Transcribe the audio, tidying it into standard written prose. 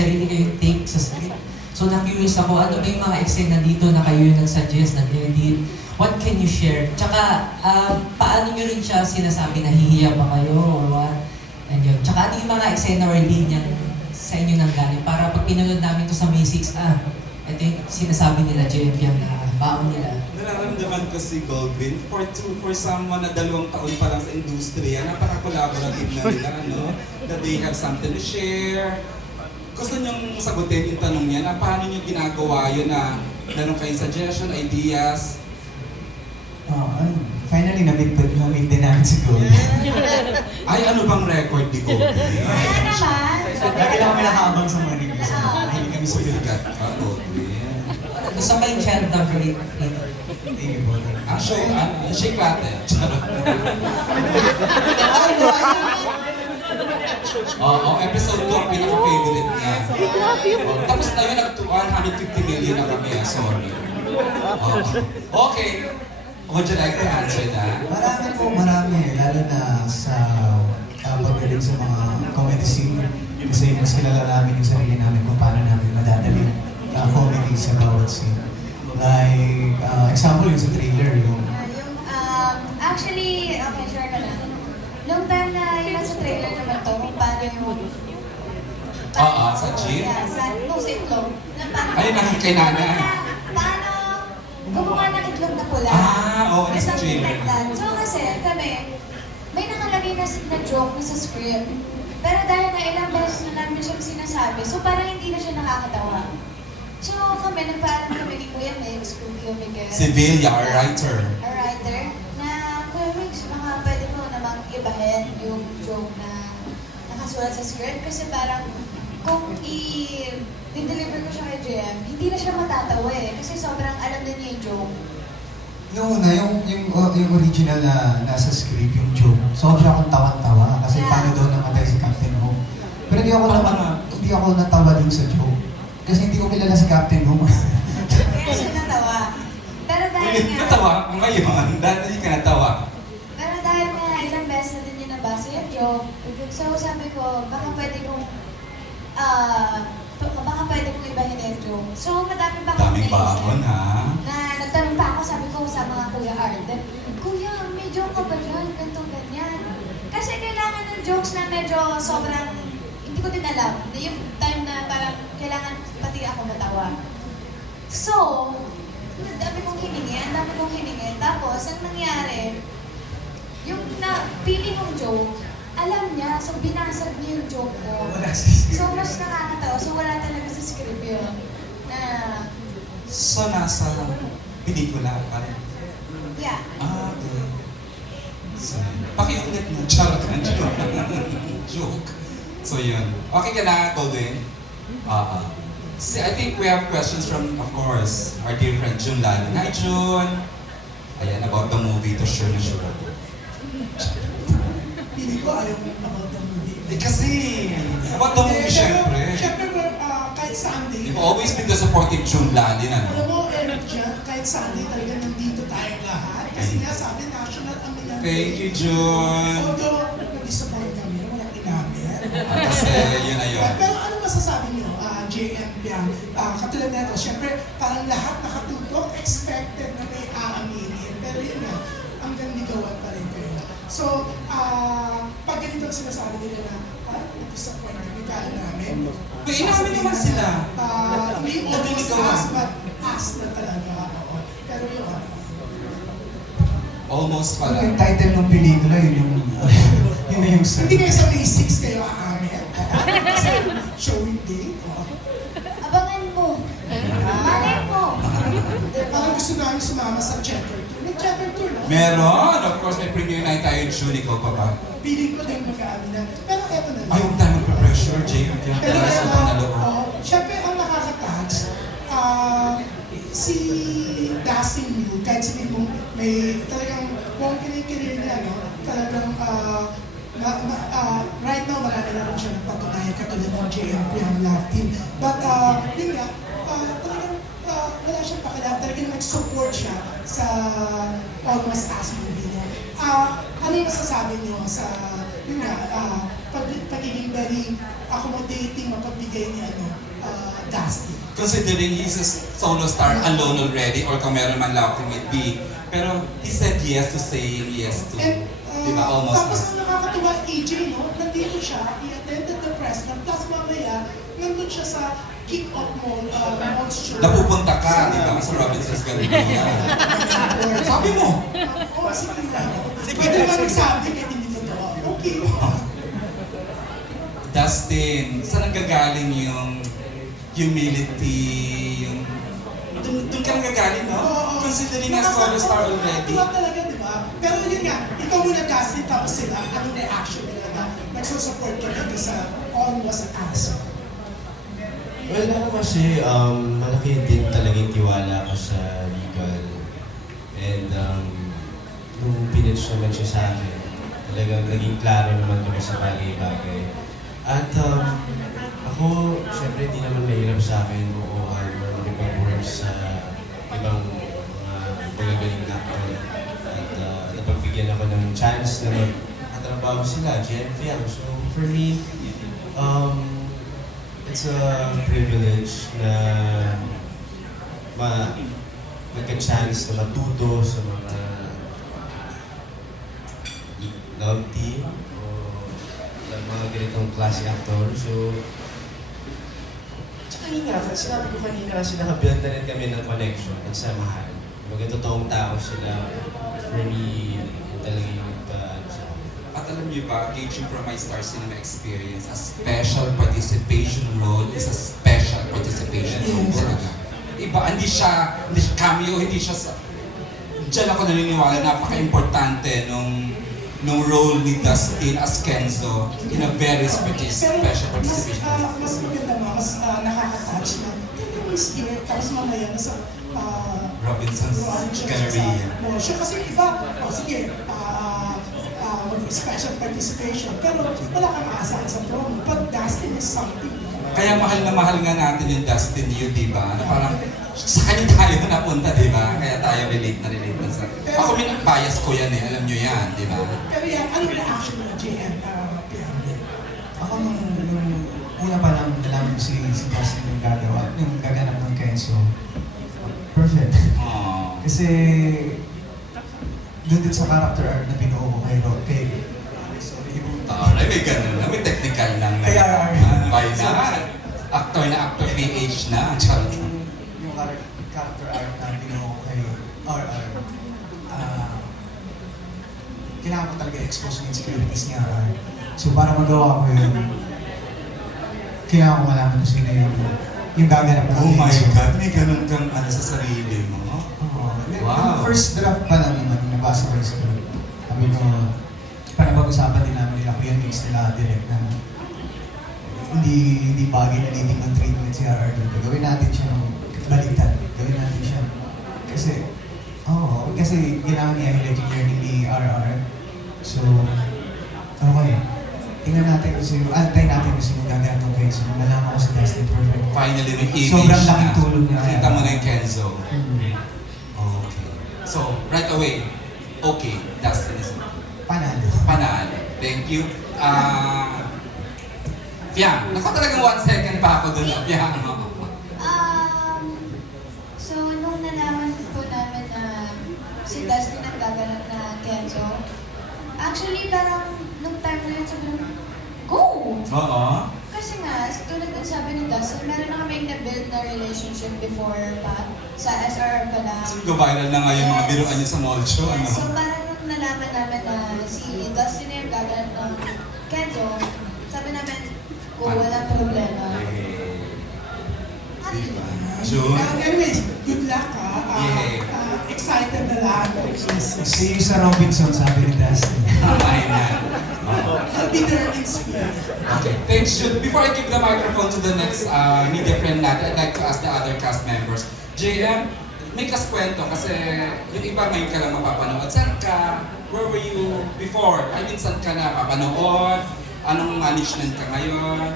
sarili kayong take sa script. So na-curious ako, ano ba yung mga eksena dito na kayo yung nag-suggest, nag-edit? What can you share? Tsaka, paano nyo rin siya sinasabi, nahihiya ba kayo or what? And yun. Tsaka ano yung mga eksena or linyang sa inyo nang galing? Para pag pinunod namin to sa May 6, ito yung sinasabi nila, JMP ang baon nila. Nararamdaman ko si Goldwyn for someone na 2 taon pa lang sa industriya, napaka-collaborative na nila, ano? That they have something to share. Gusto niyong sagutin yung tanong niya na paano niyo ginagawa yun na meron kayong suggestion, ideas. Finally, na-meet din namin si Goldie. Ay, ano bang record ni Goldwyn? Kaya naman. Lagi lang kami nakaabang sa mga reviews. Hindi kami Uy, sulit. sikat ka, Goldwyn. Gusto pa yung child number 8. Thank you, Goldie. Shake natin. Charot. Oo, episode 2 ang pinaka-favorite niya. Tapos na yun, 150 million na kami, sorry. Okay. Would you like to answer that? Marami. Lalo na sa pagdating sa mga comedy scene. Kasi mas kilala namin yung sarili namin kung paano namin madadali comedy sa bawat scene. Like, example yung sa trailer, yung Actually, okay, share ka na. Nung time na yun nasa trailer naman to, kung paano yung... Sa gym? Yeah, sa itlog. Ayun, kay Nana. Paano gumawa ng itlog na pula? Oo, nasa Something trailer. like that. So kasi, kami, may nakalagay na joke na sa script. Pero dahil na ilang beses na namin siyang sinasabi, so parang hindi na siya nakakatawa. So kami, nagpaalam kami ni Kuya Mix, Kuya Miguel. Si Villa, a writer. A writer, na Kuya Mix, baka pwede mo namang ibahin yung joke na nakasulat sa script. Kasi parang kung i-deliver ko siya kay JM, hindi na siya matatawa eh. Kasi sobrang alam din niya yung joke. Noong una, yung original na nasa script, yung joke, sobra akong tawan-tawa kasi paano daw namatay si Captain Hook. Pero hindi ako natawa dun sa joke. Kasi hindi ko kilala si Captain Hook. Kaya siya natawa. Pero dahil Ulit nga... natawa ko ngayon, dahil hindi ka natawa. Pero dahil nga ilang beses na din niya nabasa yung joke, so sabi ko, baka pwede kong ibahin yung joke. So madami pa akong Daming baon, ha? na nagtanong pa ako, sabi ko sa mga Kuya Arden, Kuya, may joke ka ba dyan? Ganito, ganyan. Kasi kailangan ng jokes na medyo sobrang, hindi ko din alam. Yung time na parang kailangan pati ako matawa. So, ang dami kong hiningi. Tapos, ang nangyari, yung pili kong joke, alam niya, so binasag niya yung joke ko. So, mas nakakatawa. So, wala talaga sa script yun. Na, So, nasa pelikula pa rin. yeah. Okay. So, pakiulit mo. Charot na joke. Joke. So, yun. Okay ka na, Goldwyn? I think we have questions from, of course, our dear friend June Lalo. Hi, June! Ayan, about the movie, To Sure na Sure. Hindi ko ayaw about the movie. Kasi, about the movie, syempre. Siyempre, kahit Sunday. You've always been the supportive June Lalo, Alam ano? mo, Eric dyan, kahit Sunday talaga nandito tayong lahat. Kasi nga sabi, national ang ilang. Thank you, June! Although, nag-disappoint kami, walang inamin. Kasi, yun na yun. Pero ano masasabi niyo, JM Piang? Katulad na ito, siyempre, parang lahat nakatutok, expected na may aaminin. Pero yun na, hanggang ligawan pa rin kayo. So, pag ganito ang sinasabi nila na, parang disappoint kami kaya namin. Inamin naman sila. Hindi almost us, but us na talaga. Oo. Pero yun. Almost pala. Yung title ng pelikula, yun yung Hindi kayo sa May 6 kayo aamin. Kasi showing day. Abangan mo. Malay mo. Parang gusto namin sumama sa checker tour. May checker tour, no? Meron! Of course, may premiere night tayo June. Ikaw pa ba? Piling ko din mag-aamin na. Pero eto na lang. Ay, huwag tayo magpa-pressure, Jay. Kaya Pero pala sa mga loob. syempre ang nakaka-touch, si Dustin Liu, kahit sabihin mo may talagang buong career niya, no? Talagang right now marami na rin siya nagpatunayan katulad ng JMP ang love team. But yun nga, talagang wala siyang pakialam, talagang nag-support siya sa Almost Us movie niya. Ano yung masasabi niyo sa, yun nga, pagiging very accommodating mapagbigay ni Dustin. Considering he's a solo star alone already, or kung meron man lang it be, pero he said yes to saying yes to, And, di ba, almost tapos na. ang nakakatuwa, AJ, no? Nandito siya, he attended the press club, tapos mamaya, nandun siya sa kick-off mall show. Napupunta ka, di ba, sa Robinson's Galleria. Sabi mo! Oo, sige lang. Pwede naman magsabi kahit hindi totoo. Okay. Dustin, saan nanggagaling yung humility, yung... Doon ka nanggagaling, no? Considering a solo star already. Nakakatuwa talaga, di ba? Pero yun nga, ikaw muna Dustin, tapos sila, anong reaction nila na nagsusupport ka dito sa Almost Answer? Well, ako kasi malaki din talagang tiwala ko sa legal. And nung pinitch naman siya sa akin, talagang naging klaro naman kami sa bagay-bagay. At ako, syempre hindi naman mahirap sa akin o makipag-work sa ibang mga magagaling actor. At napagbigyan ako ng chance na magkatrabaho sila, GMFM. So for me, it's a privilege na magka-chance na matuto sa mga love team o sa mga ganitong klase actor. So, tsaka yun nga, sinabi ko kanina kasi nakabuild na rin kami ng connection at samahan. Mga totoong tao sila. For me, yun talaga yung nagpa-ano sa akin. At alam niyo ba, gauging from my Star Cinema experience, a special participation role is a special participation role talaga. Iba, hindi siya cameo, hindi siya sa... Diyan ako naniniwala, napaka-importante nung role ni Dustin as Kenzo in a very special participation. Mas maganda mo, mas nakaka-touch na. Ito is here, tapos mamaya nasa Robinson's Galleria. Siya kasi iba, sige, special participation, pero wala kang aasahan sa promo. But Dustin is something. Kaya mahal na mahal nga natin yung Dustin Yu, di ba? Na parang sa kanya tayo napunta, di ba? Kaya tayo relate na sa... Ako bias ko yan eh, alam nyo yan, di ba? Pero yan, anong reaction mo, JM? Ako nung una pa lang nalaman ko si Dustin yung gagawa, yung gaganap ng Kenzo. Perfect. Aww. Kasi doon din sa character art na binuo ko kay Alright, may ganun na, may technical lang na. Kaya, Why not? Actor na actor, PH na. Charot. yung character art na binuo ko kay RR. Kailangan ko talaga expose yung insecurities ni RR. So para magawa ko yun, kailangan ko malaman kung sino yung gaganap ng Oh my Kenzo. God, may ganun kang ano sa sarili mo. Wow. Yung first draft pa lang naman, yung nabasa ko yung script. Sabi ko, panapag-usapan din namin nila, Kuya Mix nila direct na hindi bagay na nating ng treatment si RR dito. Gawin natin siya ng baliktad. Gawin natin siya. Kasi kailangan niya electric learning ni RR. So, okay. Tingnan natin kung sino, antay natin kung sino gaganap ng Kenzo. Malaman ko si Dustin perfect. Finally, may image Sobrang na. laking tulong niya. Kita mo na yung Kenzo. Hmm. Okay. So, right away, okay, Dustin is Panalo. panalo. Thank you. Fiang, naku talagang 1 second pa ako dun. Fiang. So, nung nalaman po namin na si Dustin ang gaganap na Kenzo, actually parang nung time na yun sabi namin, go! Oo. Kasi nga, tulad ng sabi ni Dustin, meron na kaming na-build na relationship before pa, sa SRR pa lang. So, viral na nga yung mga biruan niyo sa mall show. Yeah, Ano? so parang nung nalaman namin na si Dustin na yung gaganap ng Kenzo, sabi namin, walang problema. Happy. Diba? June? Anyways, good luck ha. Yeah. Excited na lahat. See you sa Robinson, sabi ni Dustin. Ay na. I'll be there in spirit. Okay, thanks, Jude. Before I give the microphone to the next media friend natin, I'd like to ask the other cast members. JM, may kwento kasi yung iba ngayon ka lang mapapanood. Saan ka? Where were you before? I mean, saan ka na papanood? Anong management ka ngayon?